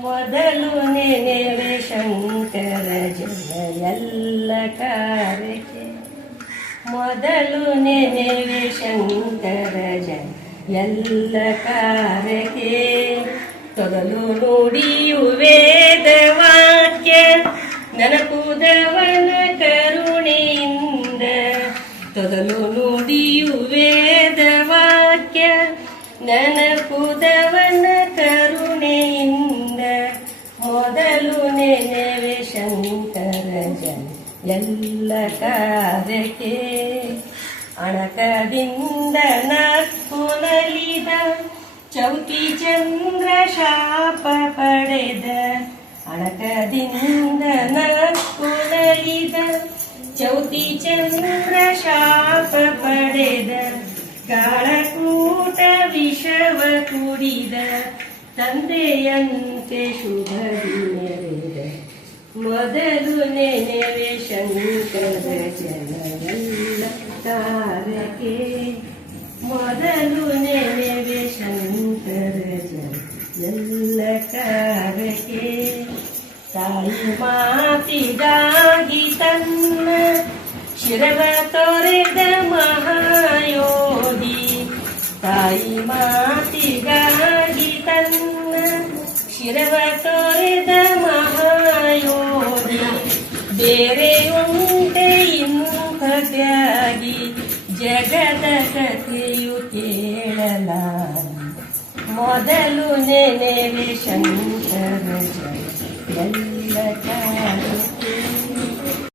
ಮೊದಲು ನೆನೆವೆ ಶಂಕರ ಜನ ಎಲ್ಲ ಕಾರ್ಯಕ್ಕೆ ಮೊದಲು ನೆನೆವೆ ಶಂಕರ ಜನ ಎಲ್ಲ ಕಾರ್ಯಕ್ಕೆ ತೊದಲು ನುಡಿಯು ವೇದವಾಕ್ಯ ನನಕುದವನ ಕರುಣೆಯಿಂದ. ತೊದಲು ನುಡಿಯು ವೇದ ವಾಕ್ಯ ಮೊದಲು ನೆನೆವೆ ಶಂಕರ ಜನ ಎಲ್ಲ ಕಾರ್ಯಕ್ಕೆ ಅಣಕದಿಂದ ನಲಿದ ಚೌತಿ ಚಂದ್ರ ಶಾಪ ಪಡೆದ. ಅಣಕದಿಂದ ನಲಿದ ಚೌತಿ ಚಂದ್ರ ಶಾಪ ಪಡೆದ. ಕಾಳಕೂಟ ವಿಷವ ಕುಡಿದ. ತಂದೆಯಂತೆ ಶುಭ ನೆರೆದ ಮೊದಲು ನೆನೆವೆ ಶಂಕರ ಜನರೆಲ್ಲ ತಾರಕೆ ಮೊದಲು ನೆನೆವೆ ಶಂಕರ ಜನ ತಾರಕೆ ತಾಯಿ ಮಾತಿಗಾಗಿ ತನ್ನ ಶಿರವ ತೊರೆದ ಮಹಾಯೋಗಿ. ತಾಯಿ ಮಾತಿಗಾಗಿ ಶಿರವ ತೋರಿದ ಮಹಾಯೋಗಿ ಬೇರೆ ಉಂಟೆ ಇಂಪತ್ಯಾಗಿ ಜಗದ ಕಥೆಯು ಕೇಳಲ ಮೊದಲು ನೆನೆವೆ ಶಂಕರ ಎಲ್ಲ